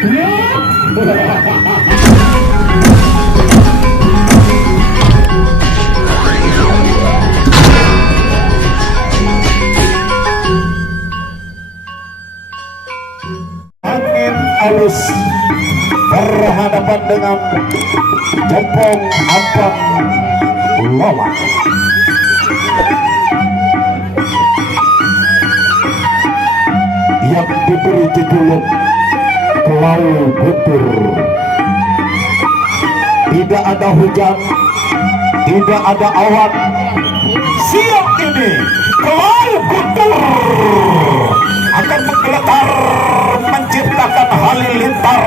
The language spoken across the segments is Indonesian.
Angin alus berhadapan dengan Jempong Ampang Loma. Yang diberi judul Kelau Guntur. Tidak ada hujan, tidak ada awan. Siang ini Kelau Guntur akan menggeletar, menciptakan halilintar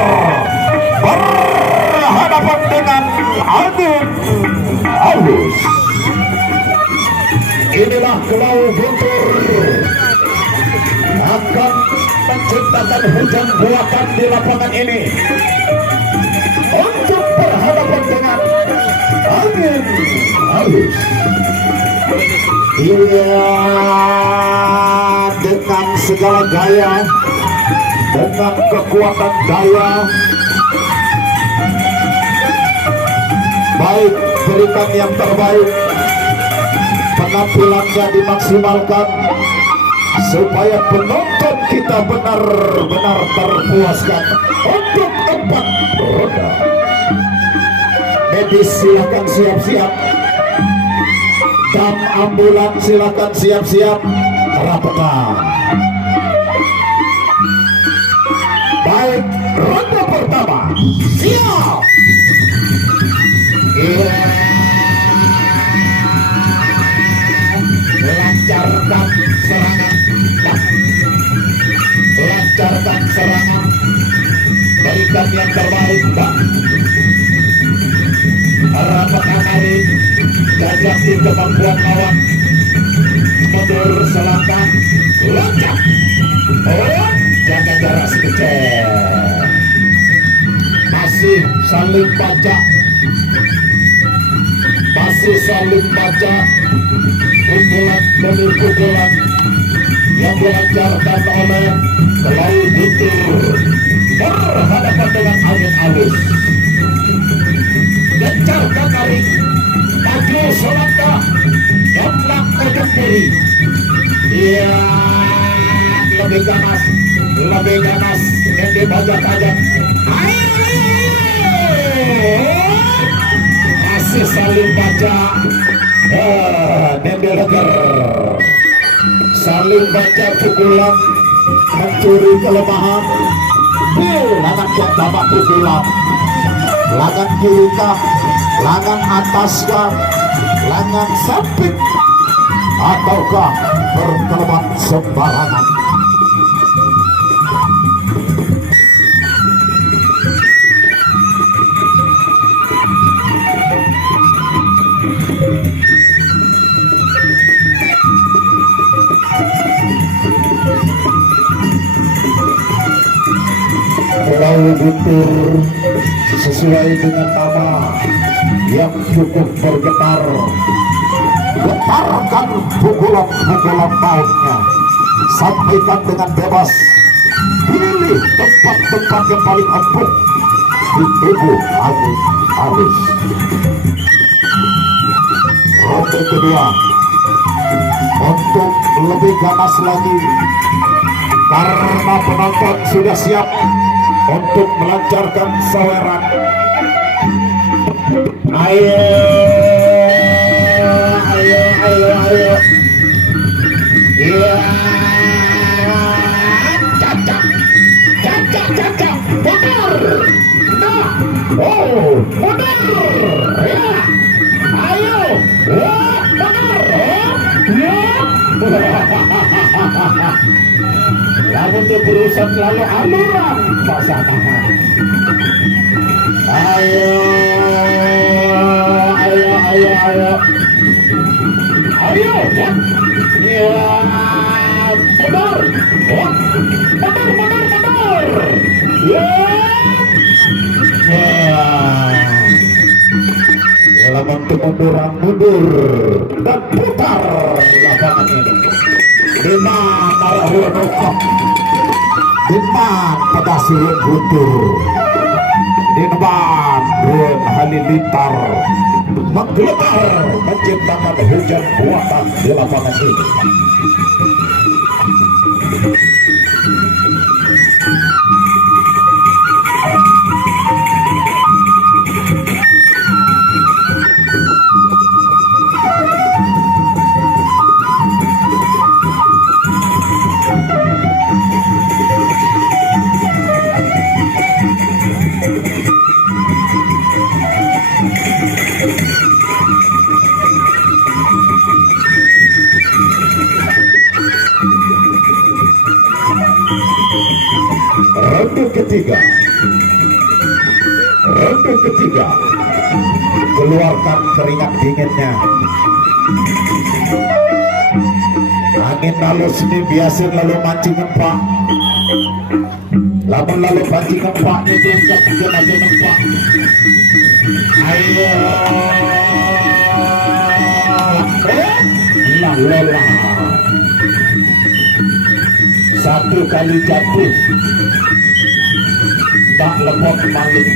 berhadapan dengan angin alus. Inilah Kelau Guntur akan menciptakan hujan buatan di lapangan ini untuk berhadapan dengan angin alus. Ia dengan segala gaya, dengan kekuatan daya, baik berikan yang terbaik, penampilannya dimaksimalkan supaya penonton kita benar-benar terpuaskan. Untuk 4 roda, medis silakan siap-siap, dan ambulans silakan siap-siap, rapetan. Baik, ronde pertama siap. Lancarkan serangan, lancarkan serangan, berikan yang terbaik, rapetan hari, jajaki kemampuan lawan, mundur selangkah, loncat, jaga jarak sekecil, masih saling baca, masih saling baca. Pukulan demi pukulan yang dilancarkan oleh Kelau Guntur berhadapan dengan angin alus. Gencarkan tarik, maju selangkah, nyemplak ujung kiri. Iya, lebih ganas, yang dibajak-bajak. Masih saling baca. Nendel leger, saling baca pukulan, mencuri kelemahan. Lengan pertama pukulan, lengan kiri kah, lengan atas kah, lengan samping, ataukah berkelebat sembarangan. Kelau Guntur sesuai dengan nama yang cukup bergetar. Getarkan pukulan-pukulan pautnya, sampaikan dengan bebas. Pilih tempat-tempat yang paling empuk di tubuh angin alus. Ronde kedua untuk lebih ganas lagi, karena penonton sudah siap untuk melancarkan saweran. Ayo. Iya. Cacak. Benar. Nah. Oh, benar. Ya. Ayo. Wah, benar. Ya. Lalu dia berusaha lalu aluran basah tangan. Ayo. Ya. Ya. Benar. Benar. Ya. Lawan kemunduran mundur dan putar lapangan ini. Di mana Rono Diman pada sirun butur Diman Ron Halilintar menggeletar menciptakan hujan buatan di lapangan ini. Ronde ketiga keluarkan keringat dinginnya. Angin halus ini biasa lalu mancing empak, lalu pancing empak ini diangkat dia lagi empak. Ayo lalu satu kali jatuh tak lepot balik.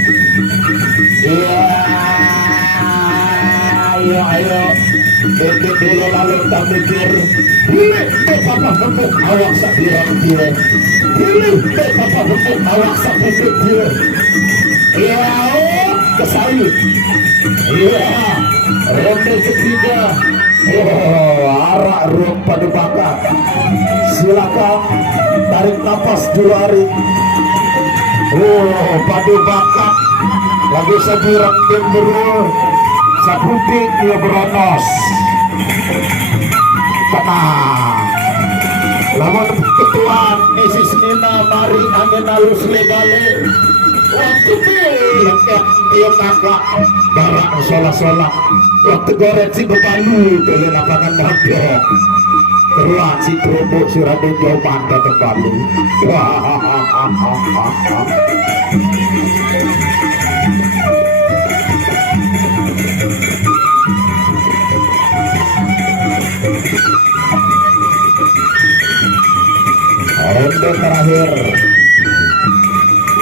Iya, ayo detik dulu lalu tak mikir pilih papa untuk awak sabiran dia, pilih papa untuk awak sabiran dia. Iya, kesayut. Iya, ronde ketiga. Arak ruang padu bakar. Silakan tarik nafas 2 hari. Padu bakat lagi sabirang tim berul saputik dia beronos tenang lawan ketuan isi senina mari angin halus legale waktu dia kakak barak solak waktu goret si bepalu dari lapangan nabok keruan si kerupuk si Raden jauh pantai terbalu. Ronde terakhir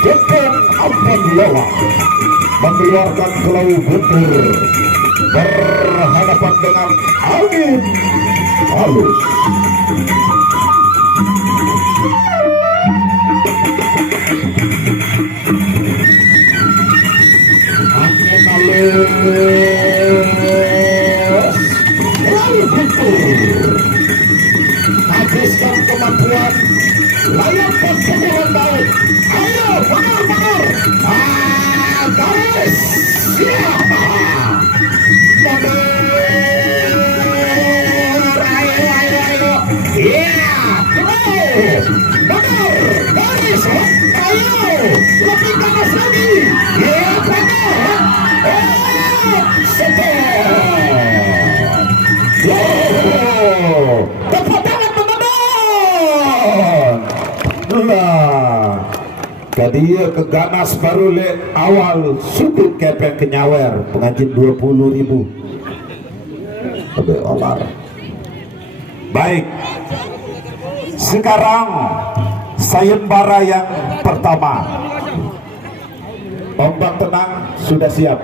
Jepang Ampun Lawa mengeluarkan kelau butur berhadapan dengan angin halus. Angin halus lalu butur habiskan kemampuan layakkan pukulan baik. Ayo benar garis siapa ayo iya benar garis ayo lebih ganas lagi iya benar tepuk tangan teman-teman. Kadia keganas baru le awal sudut kepeng kenyawer penganjin 20.000 olar. Baik, sekarang sayembara yang pertama. Ombak tenang sudah siap.